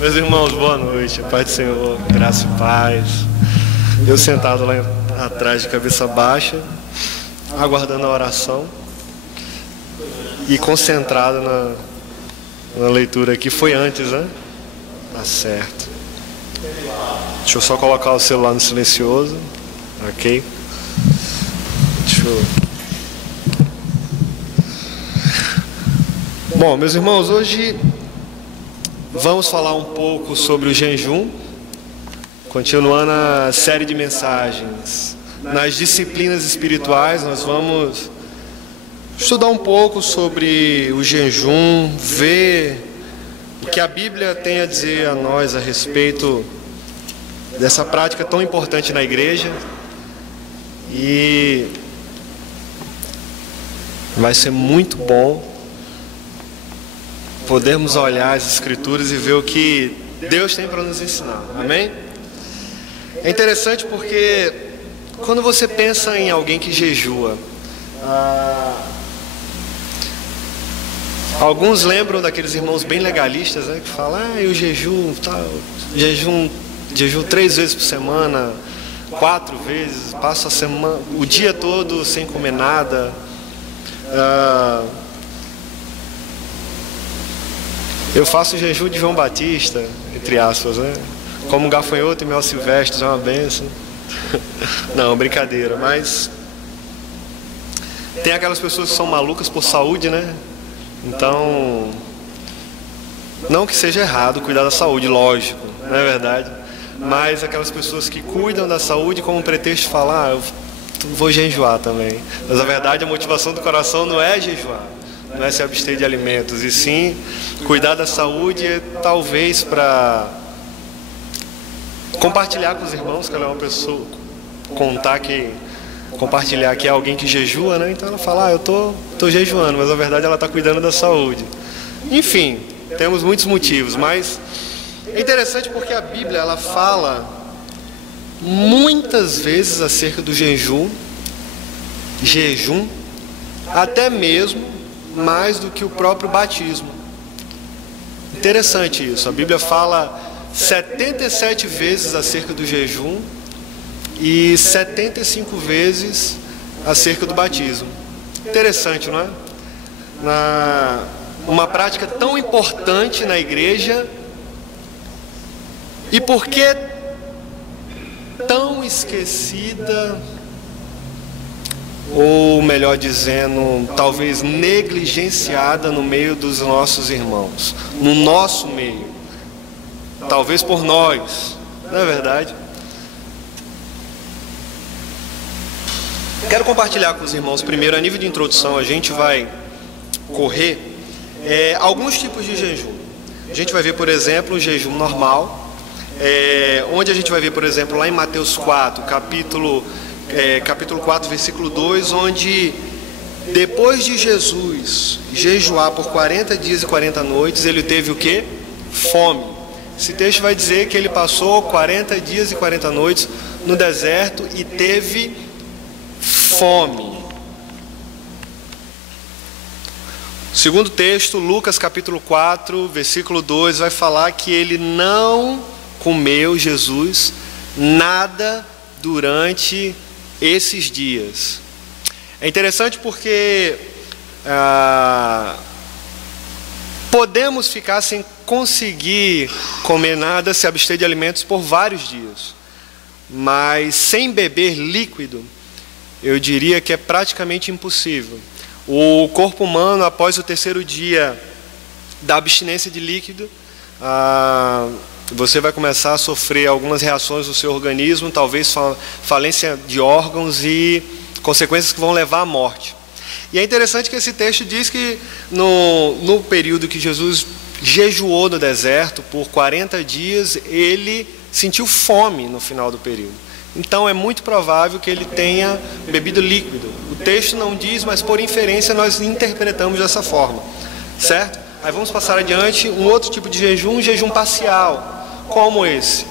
Meus irmãos, boa noite, Pai do Senhor, graça e paz. Eu sentado lá atrás de cabeça baixa, aguardando a oração e concentrado na leitura aqui. Foi antes, né? Tá certo. Deixa eu só colocar o celular no silencioso, ok? Deixa eu... Bom, meus irmãos, hoje vamos falar um pouco sobre o jejum, continuando a série de mensagens. Nas disciplinas espirituais, nós vamos estudar um pouco sobre o jejum, ver o que a Bíblia tem a dizer a nós a respeito dessa prática tão importante na igreja. E vai ser muito bom podermos olhar as Escrituras e ver o que Deus tem para nos ensinar. Amém? É interessante porque quando você pensa em alguém que jejua, alguns lembram daqueles irmãos bem legalistas, né, que falam, eu jejum, jejum 3 vezes por semana, 4 vezes, passo a semana, o dia todo sem comer nada. Eu faço jejum de João Batista, entre aspas, né? Como gafanhoto e mel silvestre, é uma bênção. Não, brincadeira, mas tem aquelas pessoas que são malucas por saúde, né? Então, não que seja errado cuidar da saúde, lógico, não é verdade? Mas aquelas pessoas que cuidam da saúde como pretexto de falar, eu vou jejuar também. Mas a verdade, a motivação do coração não é jejuar, não é se abster de alimentos, e sim cuidar da saúde, talvez para compartilhar com os irmãos que ela é uma pessoa, compartilhar que é alguém que jejua, né? Então ela fala, eu tô jejuando, mas na verdade ela está cuidando da saúde. Enfim, temos muitos motivos, mas é interessante porque a Bíblia ela fala muitas vezes acerca do jejum, até mesmo mais do que o próprio batismo. Interessante isso, a Bíblia fala 77 vezes acerca do jejum e 75 vezes acerca do batismo. Interessante, não é? Uma prática tão importante na igreja, e por que tão esquecida, ou melhor dizendo, talvez negligenciada no meio dos nossos irmãos, no nosso meio, talvez por nós, não é verdade? Quero compartilhar com os irmãos primeiro, a nível de introdução, a gente vai correr alguns tipos de jejum. A gente vai ver, por exemplo, o jejum normal, onde a gente vai ver, por exemplo, lá em Mateus 4, capítulo 4, versículo 2, onde depois de Jesus jejuar por 40 dias e 40 noites, ele teve o quê? Fome. Esse texto vai dizer que ele passou 40 dias e 40 noites no deserto e teve fome. Segundo texto, Lucas capítulo 4, versículo 2, vai falar que ele não comeu, Jesus, nada durante esses dias. É interessante porque podemos ficar sem conseguir comer nada, se abster de alimentos por vários dias, mas sem beber líquido, eu diria que é praticamente impossível. O corpo humano, após o 3º dia da abstinência de líquido, você vai começar a sofrer algumas reações do seu organismo, talvez falência de órgãos e consequências que vão levar à morte. E é interessante que esse texto diz que no período que Jesus jejuou no deserto por 40 dias, ele sentiu fome no final do período. Então é muito provável que ele tenha bebido líquido. O texto não diz, mas por inferência nós interpretamos dessa forma, certo? Aí vamos passar adiante, um outro tipo de jejum, jejum parcial. Como esse?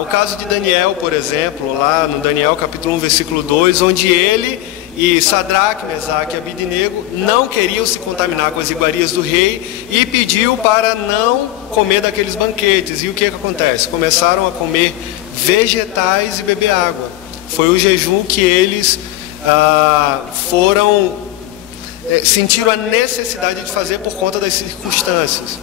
O caso de Daniel, por exemplo, lá no Daniel capítulo 1, versículo 2, onde ele E Sadraque, Mesaque e Abidnego não queriam se contaminar com as iguarias do rei e pediu para não comer daqueles banquetes. E o que acontece? Começaram a comer vegetais e beber água. Foi o jejum que eles sentiram a necessidade de fazer por conta das circunstâncias.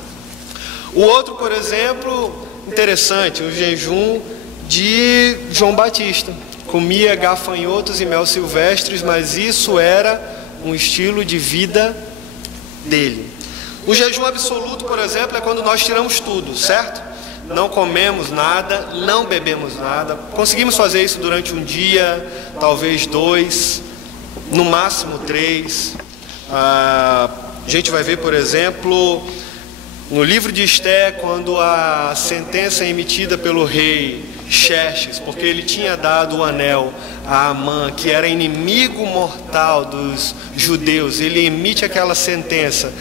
O outro, por exemplo, interessante, o jejum de João Batista. Comia gafanhotos e mel silvestres, mas isso era um estilo de vida dele. O jejum absoluto, por exemplo, é quando nós tiramos tudo, certo? Não comemos nada, não bebemos nada. Conseguimos fazer isso durante um dia, talvez 2, no máximo 3. A gente vai ver, por exemplo, no livro de Esté, quando a sentença é emitida pelo rei Xerxes, porque ele tinha dado o anel a Amã, que era inimigo mortal dos judeus, ele emite aquela sentença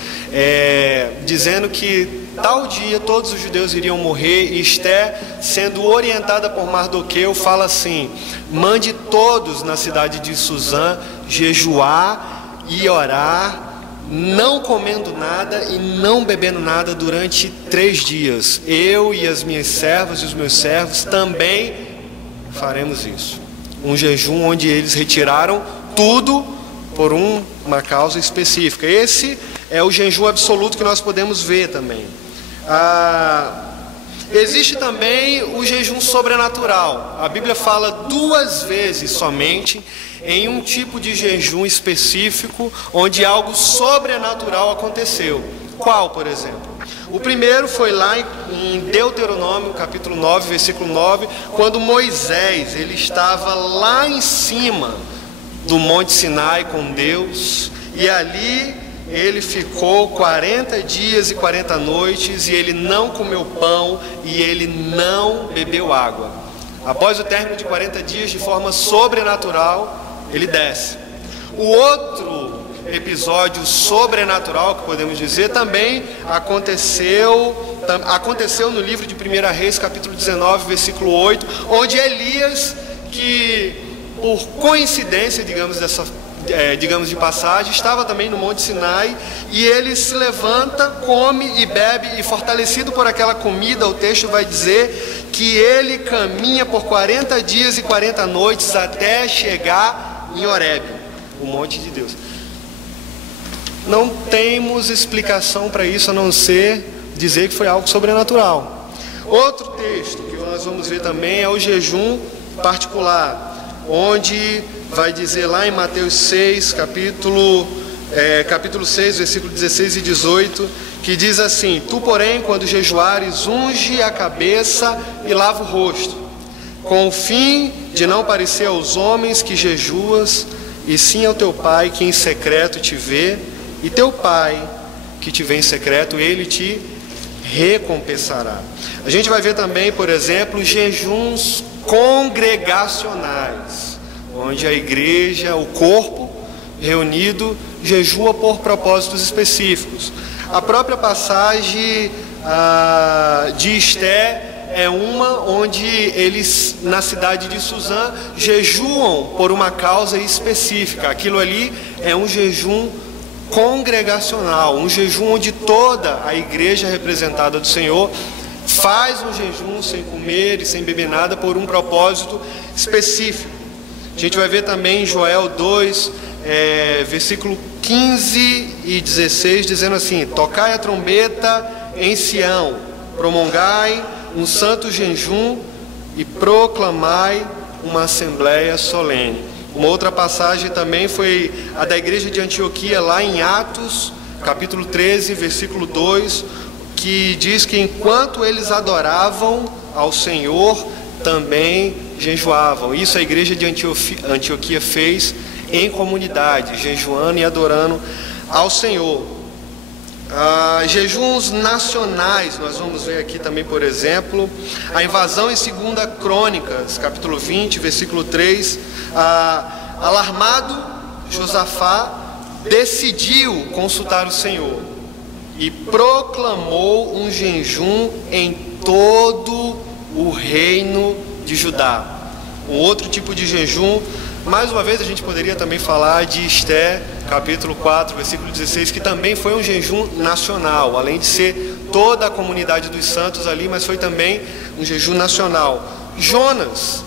dizendo que tal dia todos os judeus iriam morrer, e Esté, sendo orientada por Mardoqueu, fala assim: mande todos na cidade de Suzã jejuar e orar, não comendo nada e não bebendo nada durante 3 dias. Eu e as minhas servas e os meus servos também faremos isso. Um jejum onde eles retiraram tudo por uma causa específica. Esse é o jejum absoluto que nós podemos ver também. Existe também o jejum sobrenatural. A Bíblia fala 2 vezes somente em um tipo de jejum específico, onde algo sobrenatural aconteceu. Qual, por exemplo? O primeiro foi lá em Deuteronômio, capítulo 9, versículo 9, quando Moisés, ele estava lá em cima do Monte Sinai com Deus, e ali ele ficou 40 dias e 40 noites, e ele não comeu pão, e ele não bebeu água. Após o término de 40 dias, de forma sobrenatural, ele desce. O outro episódio sobrenatural, que podemos dizer, também aconteceu no livro de 1 Reis, capítulo 19, versículo 8, onde Elias, que por coincidência, digamos de passagem, estava também no Monte Sinai, e ele se levanta, come e bebe, e fortalecido por aquela comida, o texto vai dizer que ele caminha por 40 dias e 40 noites até chegar em Horebe, o monte de Deus. Não temos explicação para isso, a não ser dizer que foi algo sobrenatural. Outro texto que nós vamos ver também é o jejum particular, onde vai dizer lá em Mateus 6, capítulo 6, versículo 16 e 18, que diz assim: tu, porém, quando jejuares, unge a cabeça e lava o rosto, com o fim de não parecer aos homens que jejuas, e sim ao teu Pai que em secreto te vê, e teu Pai que te vê em secreto, ele te recompensará. A gente vai ver também, por exemplo, jejuns congregacionais, onde a igreja, o corpo reunido, jejua por propósitos específicos. A própria passagem de Esté é uma onde eles, na cidade de Suzã, jejuam por uma causa específica. Aquilo ali é um jejum congregacional, um jejum onde toda a igreja representada do Senhor faz um jejum sem comer e sem beber nada por um propósito específico. A gente vai ver também em Joel 2, versículo 15 e 16, dizendo assim: tocai a trombeta em Sião, promulgai um santo jejum e proclamai uma assembleia solene. Uma outra passagem também foi a da igreja de Antioquia, lá em Atos, capítulo 13, versículo 2, que diz que enquanto eles adoravam ao Senhor, também jejuavam. Isso a igreja de Antioquia fez em comunidade, jejuando e adorando ao Senhor. Jejuns nacionais, nós vamos ver aqui também, por exemplo, a invasão em 2 Crônicas, capítulo 20, versículo 3, alarmado, Josafá decidiu consultar o Senhor e proclamou um jejum em todo o reino de Judá. Um outro tipo de jejum Mais uma vez a gente poderia também falar de Esté, capítulo 4, versículo 16, que também foi um jejum nacional, além de ser toda a comunidade dos santos ali, mas foi também um jejum nacional. Jonas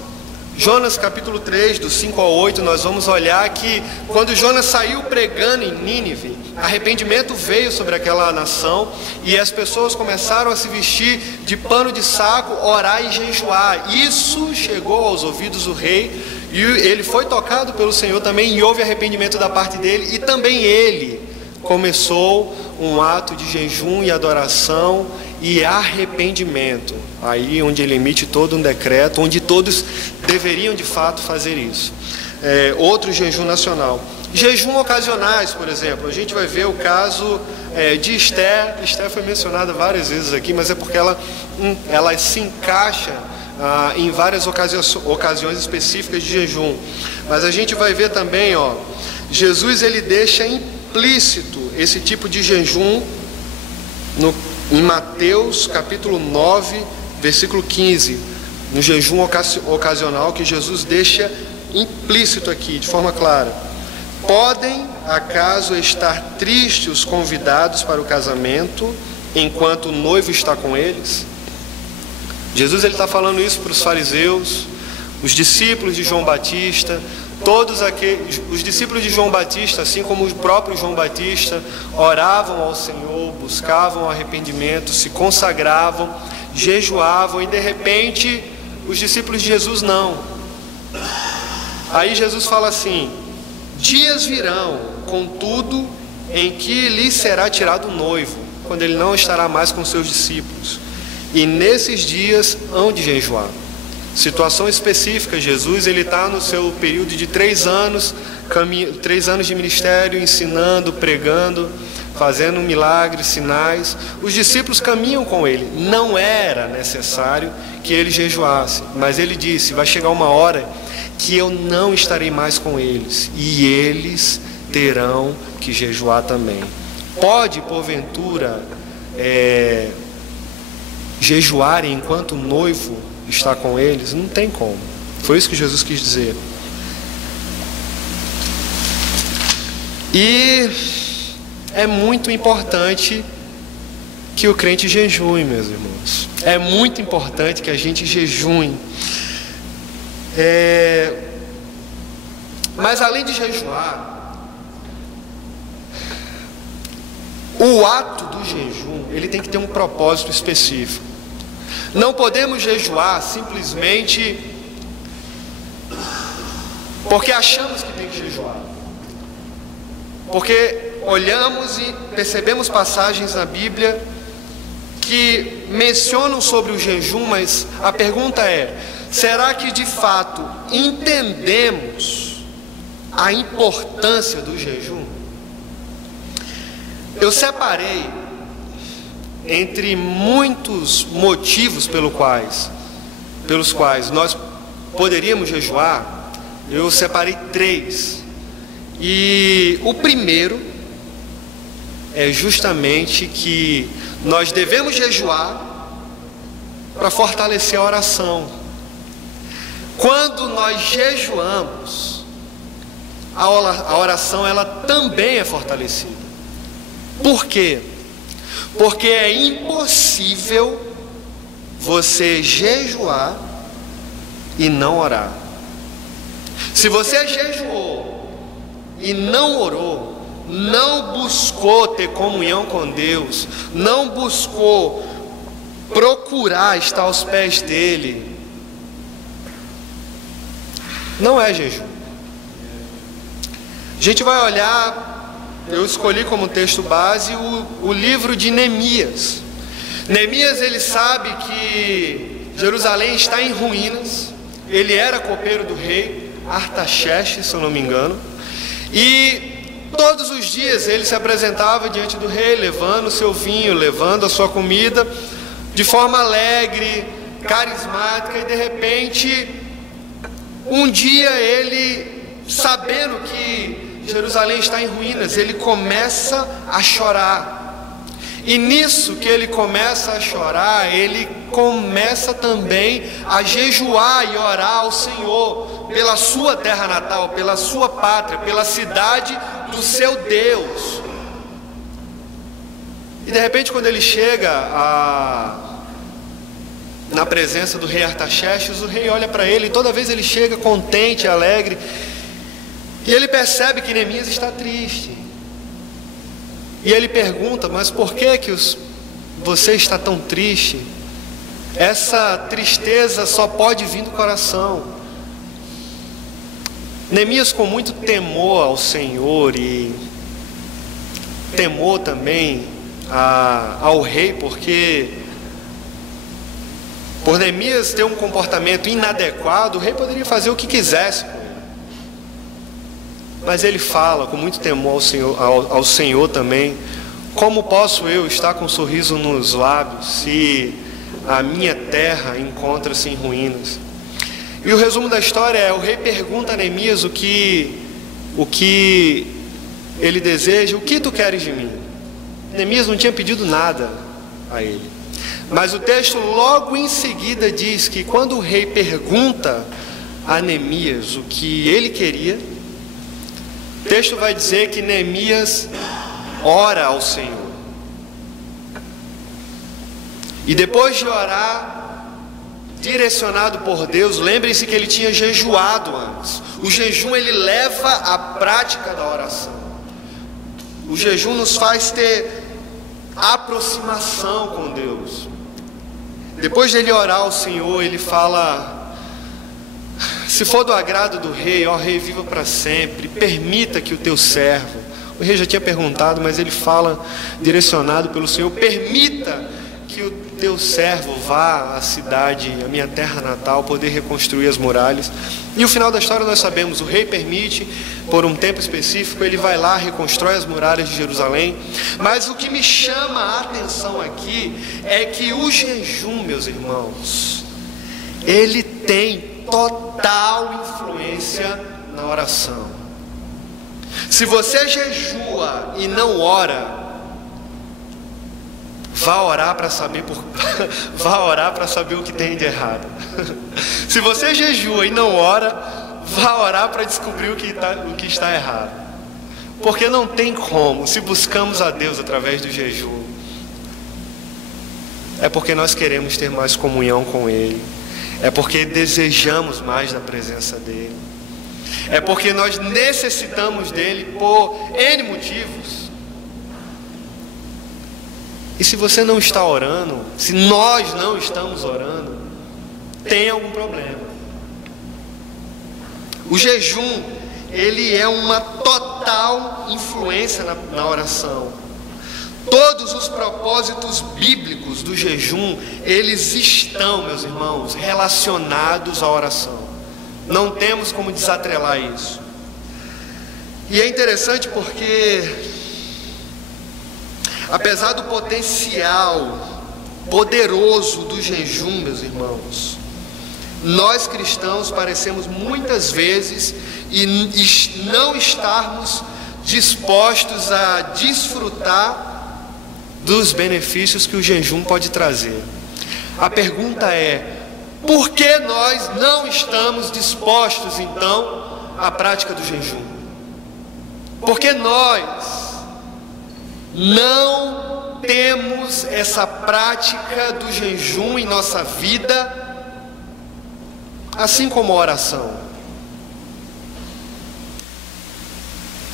capítulo 3, do 5 ao 8, nós vamos olhar que quando Jonas saiu pregando em Nínive, arrependimento veio sobre aquela nação e as pessoas começaram a se vestir de pano de saco, orar e jejuar. Isso chegou aos ouvidos do rei e ele foi tocado pelo Senhor também, e houve arrependimento da parte dele, e também ele começou um ato de jejum e adoração e arrependimento, aí onde ele emite todo um decreto, onde todos deveriam de fato fazer isso. Outro jejum nacional. Jejum ocasionais, por exemplo, a gente vai ver o caso de Esté. Esté foi mencionada várias vezes aqui, mas é porque ela se encaixa em várias ocasiões específicas de jejum. Mas a gente vai ver também, Jesus ele deixa implícito esse tipo de jejum em Mateus capítulo 9, versículo 15, no jejum ocasional, que Jesus deixa implícito aqui, de forma clara. Podem, acaso, estar tristes os convidados para o casamento, enquanto o noivo está com eles? Jesus está falando isso para os fariseus, os discípulos de João Batista. Os discípulos de João Batista, assim como o próprio João Batista, oravam ao Senhor, buscavam arrependimento, se consagravam, jejuavam, e de repente os discípulos de Jesus não. Aí Jesus fala assim: dias virão, contudo, em que lhe será tirado o noivo, quando ele não estará mais com seus discípulos, e nesses dias hão de jejuar. Situação específica. Jesus ele está no seu período de 3 anos, 3 anos de ministério, ensinando, pregando, fazendo milagres, sinais. Os discípulos caminham com ele. Não era necessário que ele jejuasse, mas ele disse: vai chegar uma hora que eu não estarei mais com eles, e eles terão que jejuar também. Pode, porventura, jejuarem enquanto o noivo está com eles? Não tem como. Foi isso que Jesus quis dizer. E é muito importante que o crente jejue, meus irmãos. É muito importante que a gente jejue. Mas além de jejuar, o ato do jejum, ele tem que ter um propósito específico. Não podemos jejuar simplesmente porque achamos que tem que jejuar, porque olhamos e percebemos passagens na Bíblia que mencionam sobre o jejum, mas a pergunta é: será que de fato entendemos a importância do jejum? Eu separei, entre muitos motivos pelos quais nós poderíamos jejuar, eu separei 3. E o primeiro é justamente que nós devemos jejuar para fortalecer a oração. Quando nós jejuamos, a oração ela também é fortalecida. Por quê? Porque é impossível você jejuar e não orar. Se você jejuou e não orou, não buscou ter comunhão com Deus, não buscou procurar estar aos pés dele, não é jejum. A gente vai olhar, eu escolhi como texto base o livro de Neemias. Neemias, ele sabe que Jerusalém está em ruínas. Ele era copeiro do rei Artaxerxes, se eu não me engano, e todos os dias ele se apresentava diante do rei, levando o seu vinho, levando a sua comida, de forma alegre, carismática. E de repente, um dia ele, sabendo que Jerusalém está em ruínas, ele começa a chorar. E nisso que ele começa a chorar, ele começa também a jejuar e orar ao Senhor, pela sua terra natal, pela sua pátria, pela cidade do seu Deus. E de repente, quando ele chega na presença do rei Artaxerxes, o rei olha para ele, e toda vez ele chega contente, alegre, e ele percebe que Neemias está triste. E ele pergunta: mas por que você está tão triste? Essa tristeza só pode vir do coração. Neemias, com muito temor ao Senhor e temor também ao rei, porque por Neemias ter um comportamento inadequado, o rei poderia fazer o que quisesse com ele. Mas ele fala com muito temor ao Senhor também: como posso eu estar com um sorriso nos lábios se a minha terra encontra-se em ruínas? E o resumo da história é: o rei pergunta a Neemias o que ele deseja. O que tu queres de mim? Neemias não tinha pedido nada a ele, mas o texto logo em seguida diz que quando o rei pergunta a Neemias o que ele queria, o texto vai dizer que Neemias ora ao Senhor. E depois de orar, direcionado por Deus, lembrem-se que ele tinha jejuado antes. O jejum, ele leva à prática da oração. O jejum nos faz ter aproximação com Deus. Depois dele orar ao Senhor, ele fala: se for do agrado do rei, ó rei, viva para sempre, permita que o teu servo... O rei já tinha perguntado, mas ele fala direcionado pelo Senhor: permita que o teu servo vá à cidade, à minha terra natal, poder reconstruir as muralhas. E o final da história nós sabemos: o rei permite, por um tempo específico, ele vai lá, reconstrói as muralhas de Jerusalém. Mas o que me chama a atenção aqui é que o jejum, meus irmãos, ele tem total influência na oração. Se você jejua e não ora, vá orar para saber o que tem de errado. Se você jejua e não ora, vá orar para descobrir o que está errado. Porque não tem como, se buscamos a Deus através do jejum, é porque nós queremos ter mais comunhão com Ele, é porque desejamos mais da presença dEle, é porque nós necessitamos dEle por N motivos. E se você não está orando, se nós não estamos orando, tem algum problema. O jejum, ele é uma total influência na oração. Todos os propósitos bíblicos do jejum, eles estão, meus irmãos, relacionados à oração. Não temos como desatrelar isso. E é interessante porque, apesar do potencial poderoso do jejum, meus irmãos, nós cristãos parecemos muitas vezes e não estarmos dispostos a desfrutar dos benefícios que o jejum pode trazer. A pergunta é: por que nós não estamos dispostos então à prática do jejum? Porque nós não temos essa prática do jejum em nossa vida, assim como a oração.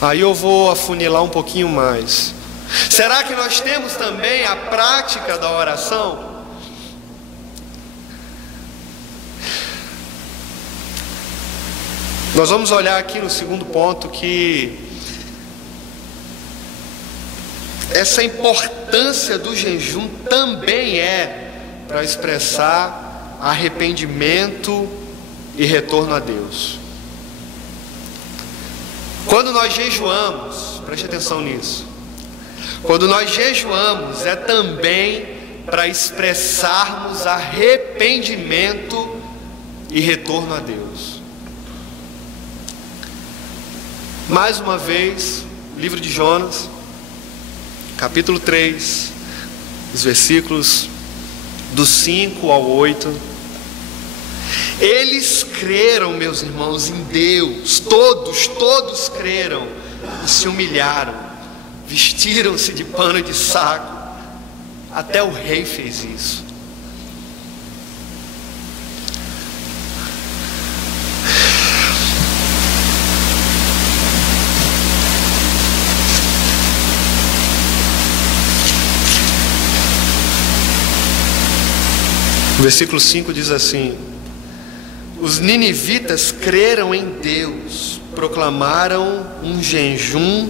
Aí eu vou afunilar um pouquinho mais. Será que nós temos também a prática da oração? Nós vamos olhar aqui no segundo ponto que essa importância do jejum também é para expressar arrependimento e retorno a Deus. Quando nós jejuamos, preste atenção nisso, quando nós jejuamos é também para expressarmos arrependimento e retorno a Deus. Mais uma vez, livro de Jonas, capítulo 3, os versículos do 5 ao 8. Eles creram, meus irmãos, em Deus. Todos creram e se humilharam, vestiram-se de pano de saco. Até o rei fez isso. O versículo 5 diz assim: os ninivitas creram em Deus, proclamaram um jejum,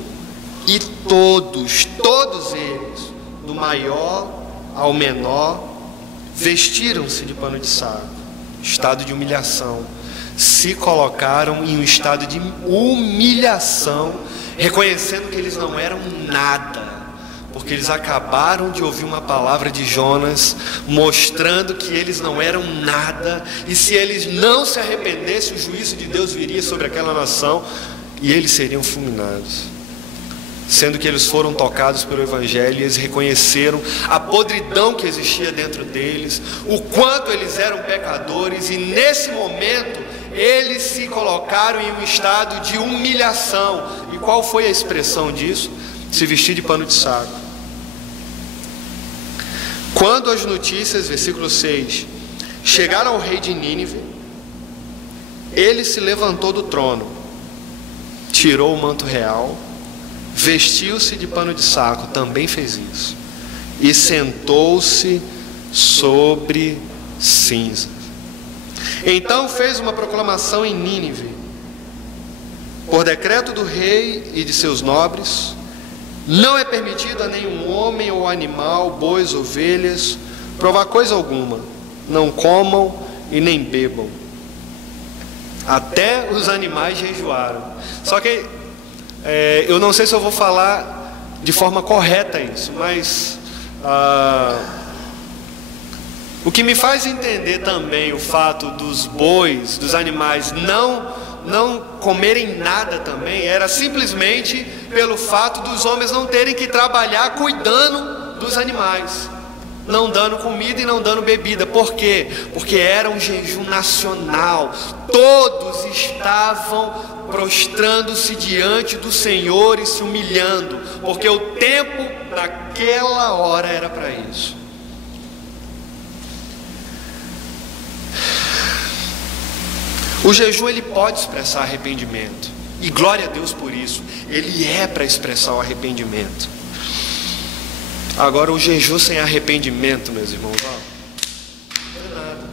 e todos eles, do maior ao menor, vestiram-se de pano de saco. Estado de humilhação. Se colocaram em um estado de humilhação, reconhecendo que eles não eram nada, porque eles acabaram de ouvir uma palavra de Jonas, mostrando que eles não eram nada, e se eles não se arrependessem, o juízo de Deus viria sobre aquela nação, e eles seriam fulminados. Sendo que eles foram tocados pelo Evangelho, e eles reconheceram a podridão que existia dentro deles, o quanto eles eram pecadores, e nesse momento, eles se colocaram em um estado de humilhação. E qual foi a expressão disso? Se vestir de pano de saco. Quando as notícias, versículo 6, chegaram ao rei de Nínive, ele se levantou do trono, tirou o manto real, vestiu-se de pano de saco, também fez isso, e sentou-se sobre cinzas. Então fez uma proclamação em Nínive, por decreto do rei e de seus nobres: não é permitido a nenhum homem ou animal, bois, ovelhas, provar coisa alguma. Não comam e nem bebam. Até os animais jejuaram. Só que eu não sei se eu vou falar de forma correta isso, mas o que me faz entender também o fato dos bois, dos animais não comerem nada também, era simplesmente pelo fato dos homens não terem que trabalhar cuidando dos animais, não dando comida e não dando bebida. Por quê? Porque era um jejum nacional, todos estavam prostrando-se diante do Senhor e se humilhando, porque o tempo daquela hora era para isso. O jejum, ele pode expressar arrependimento, e glória a Deus por isso. Ele é para expressar o arrependimento. Agora, o jejum sem arrependimento, meus irmãos, não é nada.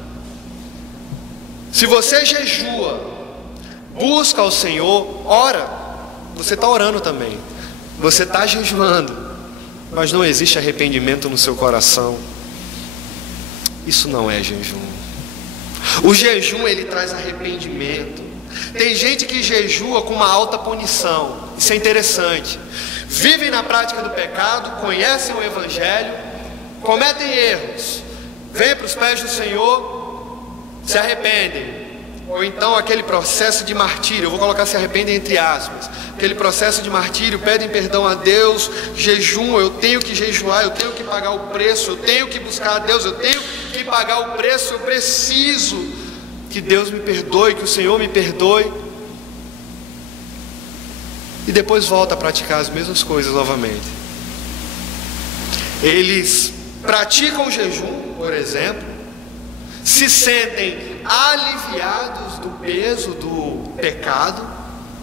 Se você jejua, busca ao Senhor, ora, você está orando também, você está jejuando, mas não existe arrependimento no seu coração, isso não é jejum. O jejum, ele traz arrependimento. Tem gente que jejua com uma alta punição. Isso é interessante. Vivem na prática do pecado, conhecem o Evangelho, cometem erros, vêm para os pés do Senhor, se arrependem. Ou então aquele processo de martírio, eu vou colocar se arrependem entre aspas, aquele processo de martírio, pedem perdão a Deus, jejum, eu tenho que jejuar, eu tenho que pagar o preço, eu tenho que buscar a Deus, eu tenho que pagar o preço, eu preciso que Deus me perdoe, que o Senhor me perdoe, e depois volta a praticar as mesmas coisas novamente. Eles praticam o jejum, por exemplo, se sentem aliviados do peso do pecado,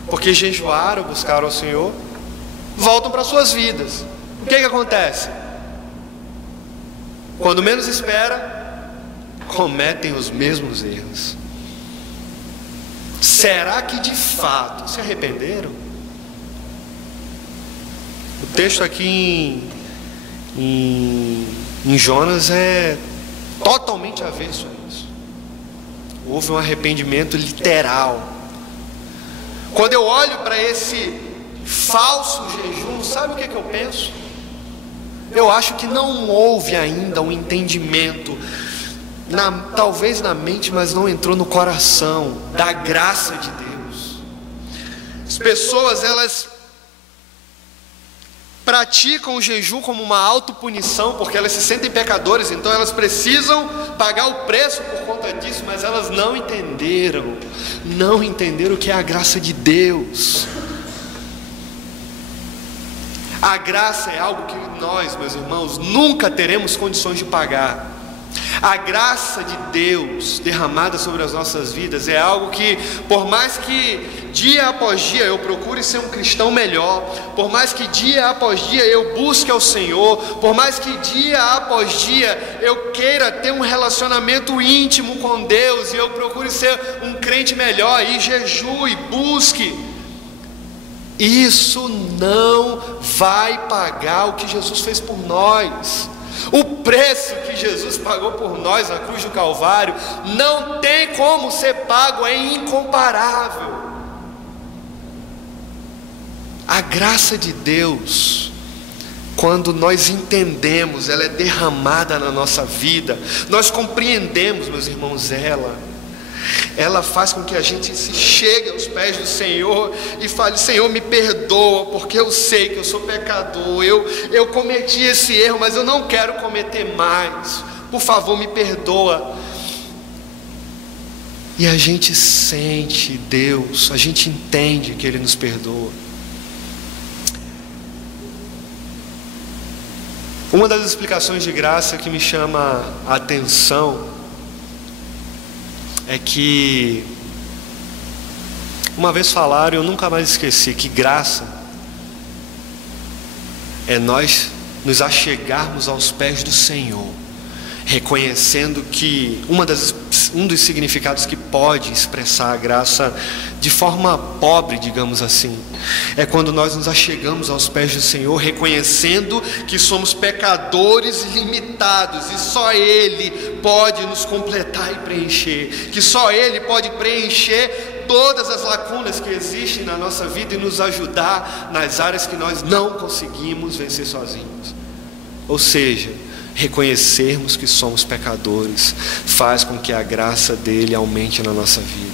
porque jejuaram, buscaram ao Senhor, voltam para suas vidas. O que acontece? Quando menos espera, cometem os mesmos erros. Será que de fato se arrependeram? O texto aqui em Jonas é totalmente avesso a isso. Houve um arrependimento literal. Quando eu olho para esse falso jejum, sabe o que eu penso? Eu acho que não houve ainda um entendimento, talvez na mente, mas não entrou no coração, da graça de Deus. As pessoas, elas praticam o jejum como uma autopunição, porque elas se sentem pecadores, então elas precisam pagar o preço preço por conta disso, mas elas não entenderam o que é a graça de Deus. A graça é algo que nós, meus irmãos, nunca teremos condições de pagar. A graça de Deus derramada sobre as nossas vidas é algo que, por mais que dia após dia eu procure ser um cristão melhor, por mais que dia após dia eu busque ao Senhor, por mais que dia após dia eu queira ter um relacionamento íntimo com Deus e eu procure ser um crente melhor e jejue, busque, isso não vai pagar o que Jesus fez por nós. O preço que Jesus pagou por nós na cruz do Calvário não tem como ser pago, é incomparável. A graça de Deus, quando nós entendemos, ela é derramada na nossa vida, nós compreendemos, meus irmãos, ela faz com que a gente se chegue aos pés do Senhor e fale: Senhor, me perdoa, porque eu sei que eu sou pecador, eu cometi esse erro, mas eu não quero cometer mais, por favor me perdoa. E a gente sente Deus, a gente entende que Ele nos perdoa. Uma das explicações de graça que me chama a atenção é que uma vez falaram, eu nunca mais esqueci, que graça é nós nos achegarmos aos pés do Senhor, reconhecendo que um dos significados que pode expressar a graça de forma pobre, digamos assim, é quando nós nos achegamos aos pés do Senhor, reconhecendo que somos pecadores limitados e só Ele pode nos completar e preencher, que só Ele pode preencher todas as lacunas que existem na nossa vida e nos ajudar nas áreas que nós não conseguimos vencer sozinhos. Ou seja, reconhecermos que somos pecadores faz com que a graça dele aumente na nossa vida.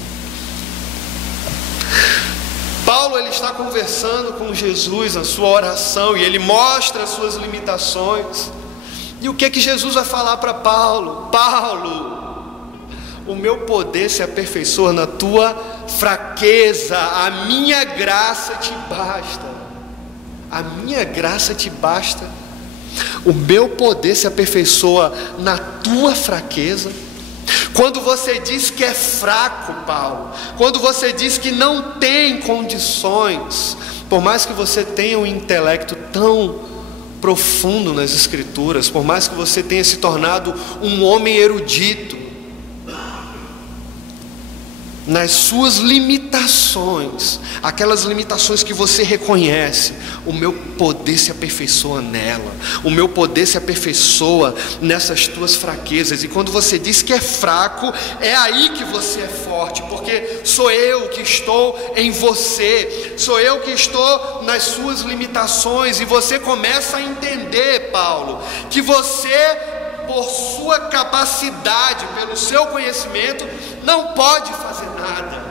Paulo, ele está conversando com Jesus na sua oração e ele mostra as suas limitações. E o que é que Jesus vai falar para Paulo? Paulo, o meu poder se aperfeiçoa na tua fraqueza, a minha graça te basta. A minha graça te basta. O meu poder se aperfeiçoa na tua fraqueza. Quando você diz que é fraco, Paulo, quando você diz que não tem condições, por mais que você tenha um intelecto tão profundo nas Escrituras, por mais que você tenha se tornado um homem erudito, nas suas limitações, aquelas limitações que você reconhece, o meu poder se aperfeiçoa nela, o meu poder se aperfeiçoa nessas tuas fraquezas. E quando você diz que é fraco, é aí que você é forte, porque sou eu que estou em você, sou eu que estou nas suas limitações. E você começa a entender, Paulo, que você, por sua capacidade, pelo seu conhecimento, não pode fazer nada.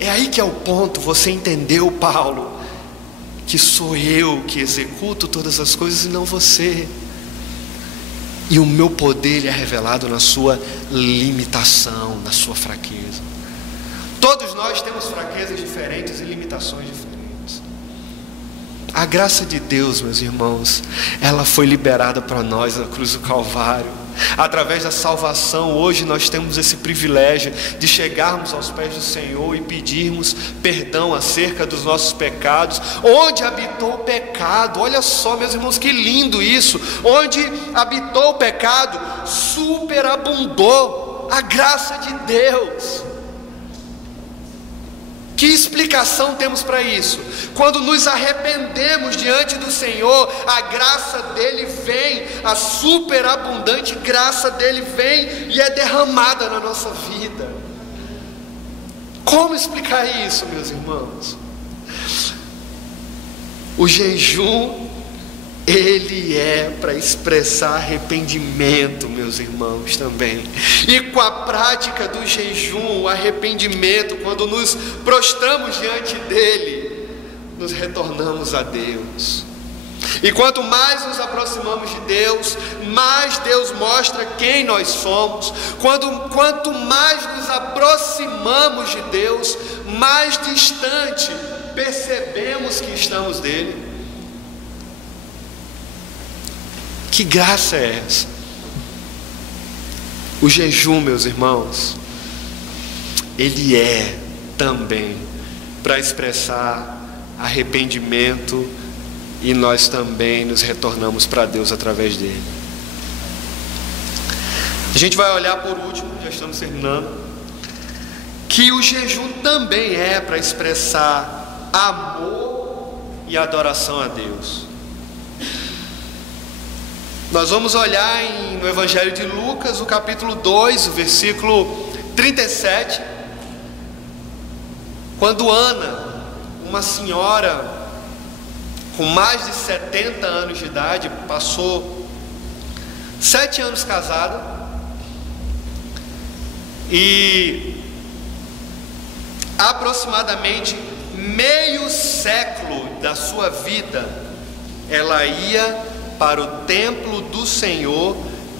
É aí que é o ponto. Você entendeu, Paulo, que sou eu que executo todas as coisas e não você. E o meu poder ele é revelado na sua limitação, na sua fraqueza. Todos nós temos fraquezas diferentes e limitações diferentes. A graça de Deus, meus irmãos, ela foi liberada para nós na cruz do Calvário. Através da salvação, hoje nós temos esse privilégio de chegarmos aos pés do Senhor e pedirmos perdão acerca dos nossos pecados. Onde habitou o pecado, olha só, meus irmãos, que lindo isso. Onde habitou o pecado, superabundou a graça de Deus. Que explicação temos para isso? Quando nos arrependemos diante do Senhor, a graça dele vem, a superabundante graça dele vem e é derramada na nossa vida. Como explicar isso, meus irmãos? O jejum, ele é para expressar arrependimento, meus irmãos, também. E com a prática do jejum, o arrependimento, quando nos prostramos diante dele, nos retornamos a Deus. E quanto mais nos aproximamos de Deus, mais Deus mostra quem nós somos. Quanto mais nos aproximamos de Deus, mais distante percebemos que estamos dele. Que graça é essa? O jejum, meus irmãos, ele é também para expressar arrependimento, e nós também nos retornamos para Deus através dele. A gente vai olhar por último, já estamos terminando, que o jejum também é para expressar amor e adoração a Deus. Nós vamos olhar no Evangelho de Lucas, o capítulo 2, o versículo 37, quando Ana, uma senhora com mais de 70 anos de idade, passou 7 anos casada, e aproximadamente meio século da sua vida, ela ia para o templo do Senhor,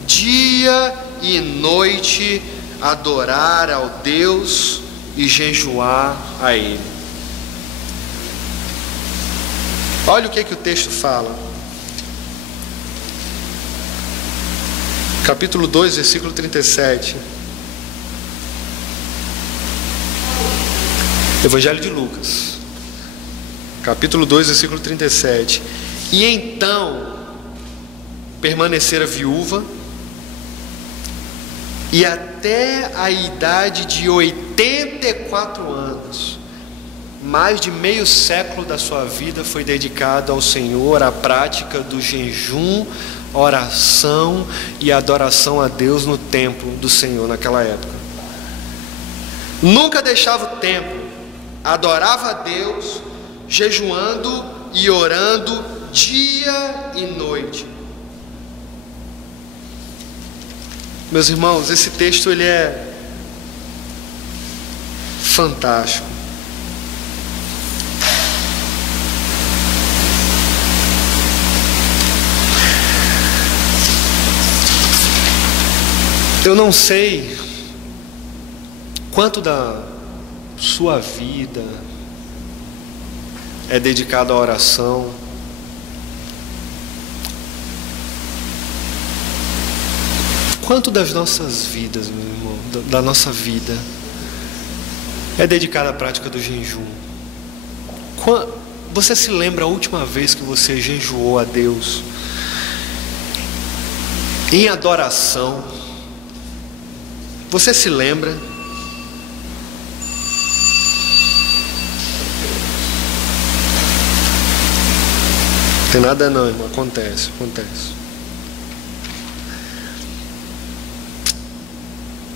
dia e noite, adorar ao Deus e jejuar a Ele. Olha o que o texto fala. Capítulo 2, versículo 37. Evangelho de Lucas, capítulo 2, versículo 37. E então permanecera viúva, e até a idade de 84 anos, mais de meio século da sua vida foi dedicado ao Senhor, à prática do jejum, oração e adoração a Deus no templo do Senhor naquela época. Nunca deixava o templo, adorava a Deus, jejuando e orando dia e noite. Meus irmãos, esse texto ele é fantástico. Eu não sei quanto da sua vida é dedicado à oração. Quanto das nossas vidas, meu irmão, da nossa vida, é dedicado à prática do jejum? Você se lembra a última vez que você jejuou a Deus em adoração? Você se lembra? Não tem nada não, irmão. Acontece.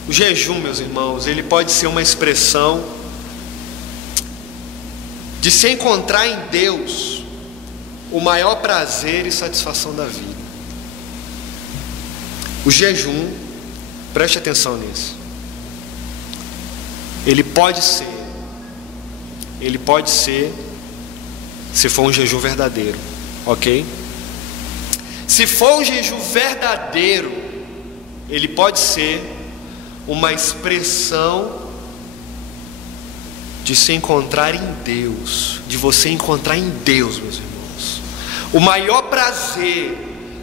O jejum, meus irmãos, ele pode ser uma expressão de se encontrar em Deus o maior prazer e satisfação da vida. O jejum, preste atenção nisso, ele pode ser, se for um jejum verdadeiro, ok? Se for um jejum verdadeiro, ele pode ser uma expressão de se encontrar em Deus, de você encontrar em Deus, meus irmãos, o maior prazer,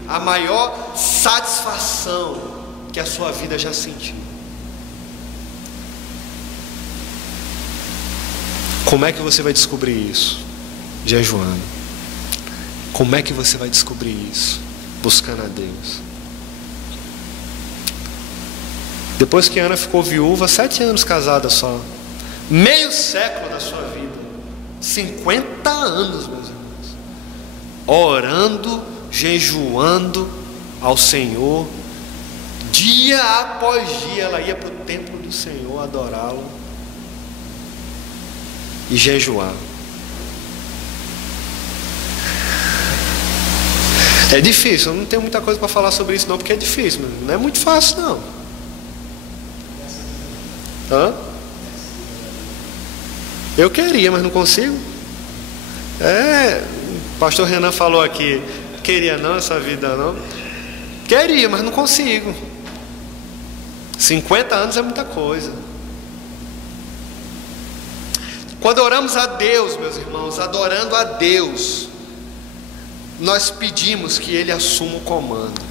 a maior satisfação que a sua vida já sentiu. Como é que você vai descobrir isso? Jejuando. Como é que você vai descobrir isso? Buscando a Deus. Depois que Ana ficou viúva, 7 anos casada só, meio século da sua vida, 50 anos, meus irmãos, orando, jejuando ao Senhor, dia após dia, ela ia para o templo do Senhor adorá-lo e jejuar. É difícil, eu não tenho muita coisa para falar sobre isso não, porque é difícil, mas não é muito fácil não. Eu queria, mas não consigo. O pastor Renan falou aqui, Queria não essa vida não. Queria, mas não consigo. 50 anos é muita coisa. Quando oramos a Deus, meus irmãos, adorando a Deus, nós pedimos que Ele assuma o comando.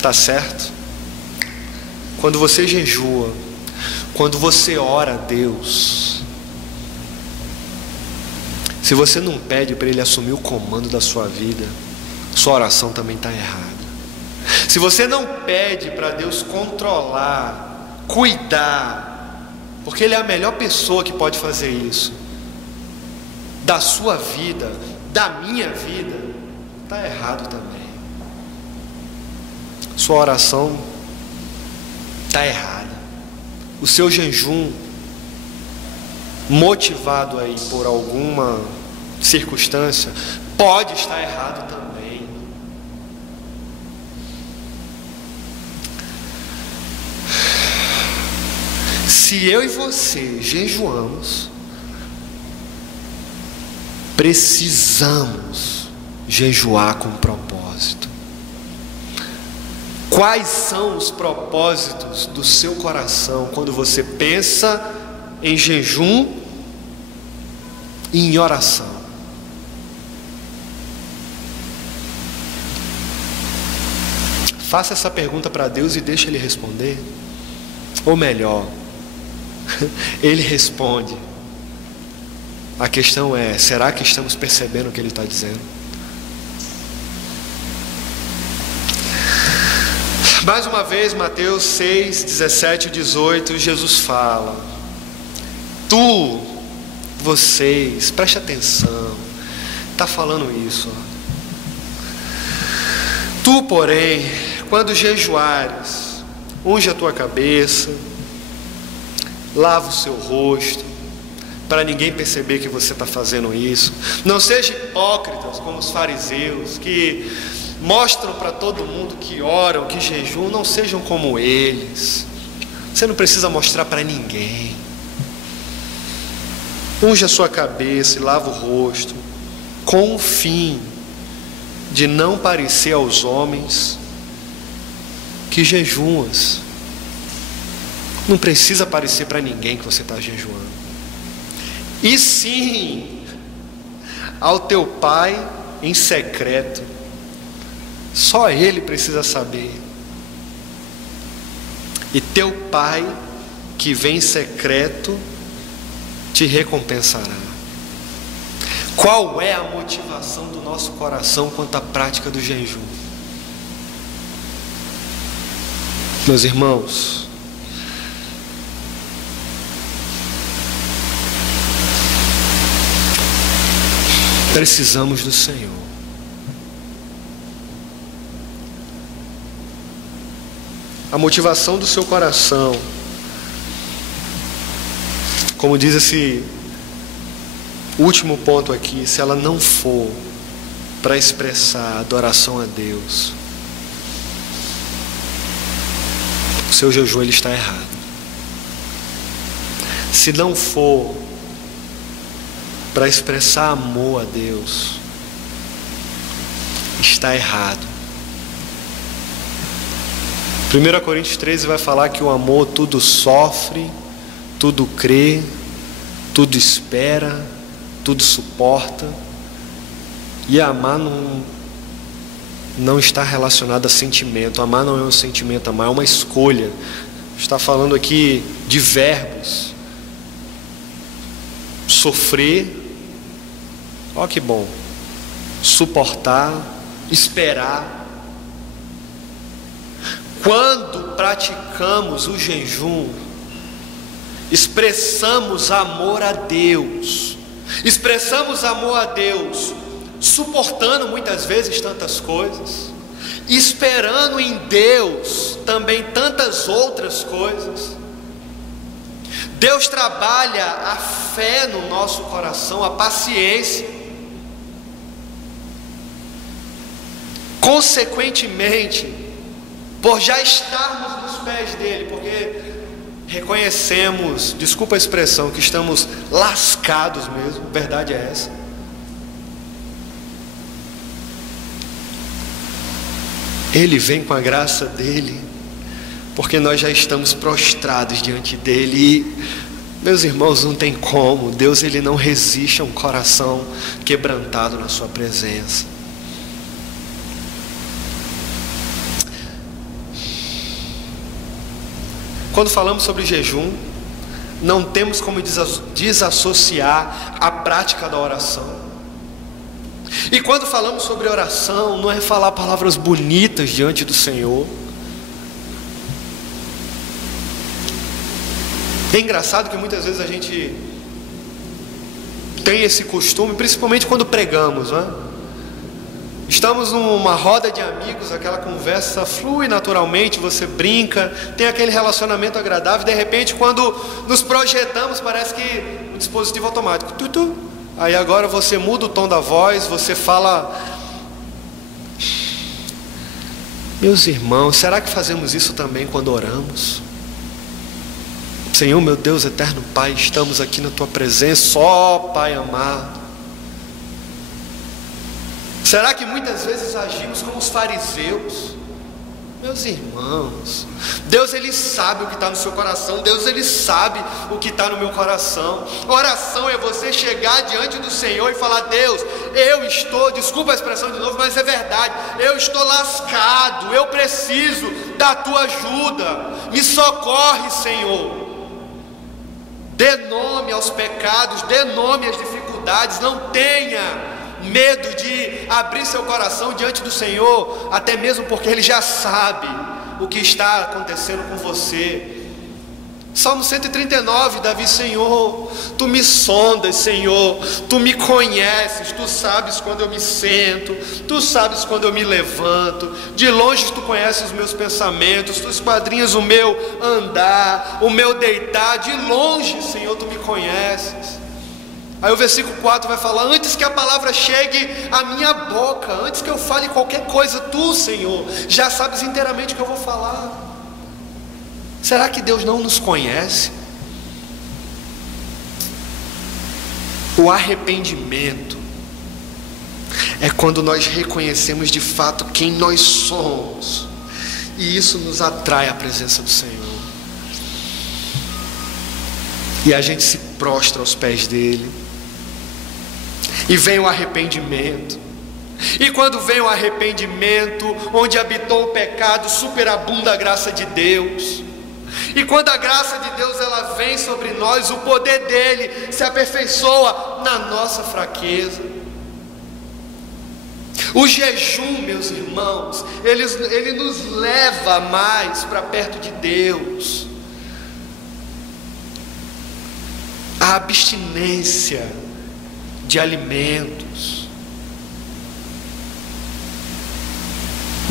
Tá certo? Quando você jejua, quando você ora a Deus, se você não pede para Ele assumir o comando da sua vida, sua oração também está errada. Se você não pede para Deus controlar, cuidar, porque Ele é a melhor pessoa que pode fazer isso, da sua vida, da minha vida, está errado também. Sua oração está errada. O seu jejum, motivado aí por alguma circunstância, pode estar errado também. Se eu e você jejuamos, precisamos jejuar com propósito. Quais são os propósitos do seu coração quando você pensa em jejum e em oração? Faça essa pergunta para Deus e deixe Ele responder. Ou melhor, Ele responde. A questão é, será que estamos percebendo o que Ele está dizendo? Mais uma vez, Mateus 6, 17 e 18, Jesus fala: vocês, preste atenção, está falando isso, ó. Tu, porém, quando jejuares, unge a tua cabeça, lava o seu rosto, para ninguém perceber que você está fazendo isso. Não seja hipócritas como os fariseus, que mostram para todo mundo que oram, que jejuam. Não sejam como eles. Você não precisa mostrar para ninguém. Unge a sua cabeça e lava o rosto, com o fim de não parecer aos homens que jejuas. Não precisa parecer para ninguém que você está jejuando. E sim ao teu Pai em secreto. Só Ele precisa saber. E teu Pai que vem em secreto te recompensará. Qual é a motivação do nosso coração quanto à prática do jejum? Meus irmãos, precisamos do Senhor. A motivação do seu coração, como diz esse último ponto aqui, se ela não for para expressar adoração a Deus, o seu jejum ele está errado. Se não for para expressar amor a Deus, está errado. 1 Coríntios 13 vai falar que o amor tudo sofre, tudo crê, tudo espera, tudo suporta. E amar não está relacionado a sentimento. Amar não é um sentimento, amar é uma escolha. Está falando aqui de verbos. Sofrer, ó que bom. Suportar, esperar. Quando praticamos o jejum, expressamos amor a Deus. Expressamos amor a Deus, suportando muitas vezes tantas coisas, esperando em Deus também tantas outras coisas. Deus trabalha a fé no nosso coração, a paciência. Consequentemente, por já estarmos nos pés dele, porque reconhecemos, desculpa a expressão, que estamos lascados mesmo, verdade é essa. Ele vem com a graça dele, porque nós já estamos prostrados diante dele. E, meus irmãos, não tem como. Deus, ele não resiste a um coração quebrantado na sua presença. Quando falamos sobre jejum, não temos como desassociar a prática da oração. E quando falamos sobre oração, não é falar palavras bonitas diante do Senhor. É engraçado que muitas vezes a gente tem esse costume, principalmente quando pregamos, né? Estamos numa roda de amigos, aquela conversa flui naturalmente, você brinca, tem aquele relacionamento agradável. De repente, quando nos projetamos, parece que um dispositivo automático, aí agora você muda o tom da voz, você fala. Meus irmãos, será que fazemos isso também quando oramos? Senhor, meu Deus, eterno Pai, estamos aqui na Tua presença, ó Pai amado. Será que muitas vezes agimos como os fariseus? Meus irmãos, Deus, ele sabe o que está no seu coração. Deus, ele sabe o que está no meu coração. Oração é você chegar diante do Senhor e falar: Deus, eu estou, desculpa a expressão de novo, mas é verdade, eu estou lascado, eu preciso da Tua ajuda, me socorre, Senhor. Dê nome aos pecados, dê nome às dificuldades, não tenha medo de abrir seu coração diante do Senhor, até mesmo porque Ele já sabe o que está acontecendo com você. Salmo 139, Davi: Senhor, Tu me sondas, Senhor, Tu me conheces, Tu sabes quando eu me sento, Tu sabes quando eu me levanto, de longe Tu conheces os meus pensamentos, Tu esquadrinhas o meu andar, o meu deitar, de longe, Senhor, Tu me conheces. Aí o versículo 4 vai falar: antes que a palavra chegue à minha boca, antes que eu fale qualquer coisa, Tu, Senhor, já sabes inteiramente o que eu vou falar. Será que Deus não nos conhece? O arrependimento é quando nós reconhecemos de fato quem nós somos, e isso nos atrai à presença do Senhor, e a gente se prostra aos pés dele, e vem o arrependimento. E quando vem o arrependimento, onde habitou o pecado, superabunda a graça de Deus. E quando a graça de Deus ela vem sobre nós, o poder dele se aperfeiçoa na nossa fraqueza. O jejum, meus irmãos, ele nos leva mais para perto de Deus. A abstinência de alimentos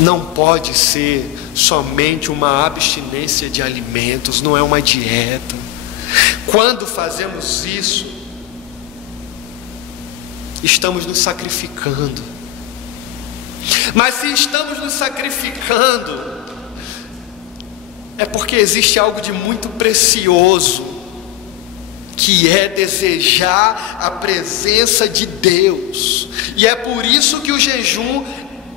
não pode ser somente uma abstinência de alimentos, não é uma dieta. Quando fazemos isso, estamos nos sacrificando. Mas se estamos nos sacrificando, é porque existe algo de muito precioso, que é desejar a presença de Deus. E é por isso que o jejum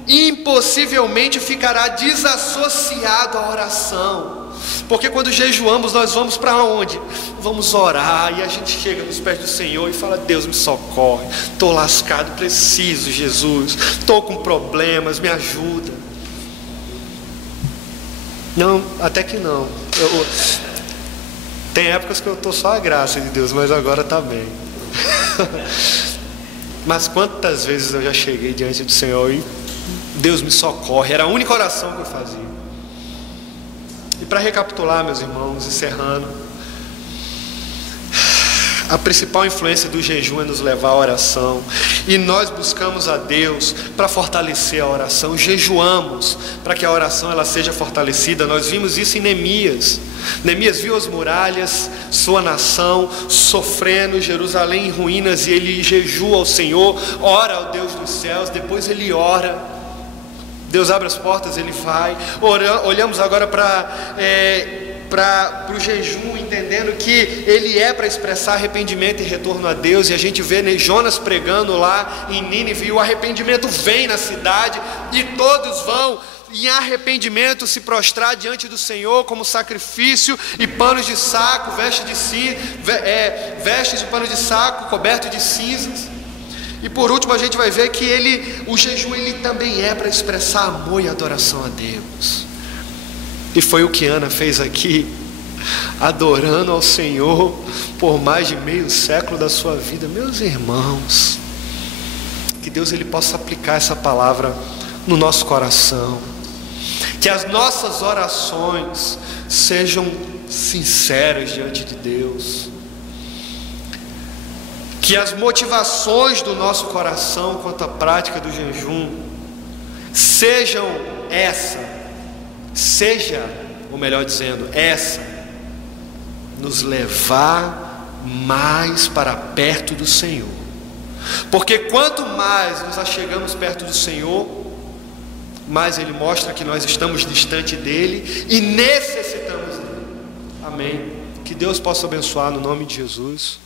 impossivelmente ficará desassociado à oração. Porque quando jejuamos, nós vamos para onde? Vamos orar, e a gente chega nos pés do Senhor e fala: Deus, me socorre, estou lascado, preciso, Jesus, estou com problemas, me ajuda. Não, até que não. Tem épocas que eu estou só a graça de Deus, mas agora está bem. Mas quantas vezes eu já cheguei diante do Senhor e Deus me socorre, era a única oração que eu fazia. E para recapitular, meus irmãos, encerrando, a principal influência do jejum é nos levar à oração, e nós buscamos a Deus para fortalecer a oração, jejuamos para que a oração ela seja fortalecida. Nós vimos isso em Neemias. Neemias viu as muralhas, sua nação sofrendo, Jerusalém em ruínas, e ele jejua ao Senhor, ora ao Deus dos céus, depois ele ora, Deus abre as portas, ele vai. Olhamos agora para o jejum, entendendo que ele é para expressar arrependimento e retorno a Deus. E a gente vê Jonas pregando lá em Nínive, e o arrependimento vem na cidade, e todos vão em arrependimento, se prostrar diante do Senhor como sacrifício, e panos de saco, vestes de pano de saco, coberto de cinzas. E por último a gente vai ver que o jejum ele também é para expressar amor e adoração a Deus. E foi o que Ana fez aqui, adorando ao Senhor por mais de meio século da sua vida. Meus irmãos, que Deus ele possa aplicar essa palavra no nosso coração, que as nossas orações sejam sinceras diante de Deus, que as motivações do nosso coração quanto à prática do jejum seja, ou melhor dizendo, nos levar mais para perto do Senhor. Porque quanto mais nos achegamos perto do Senhor, mais Ele mostra que nós estamos distante dEle e necessitamos dEle. Amém. Que Deus possa abençoar no nome de Jesus.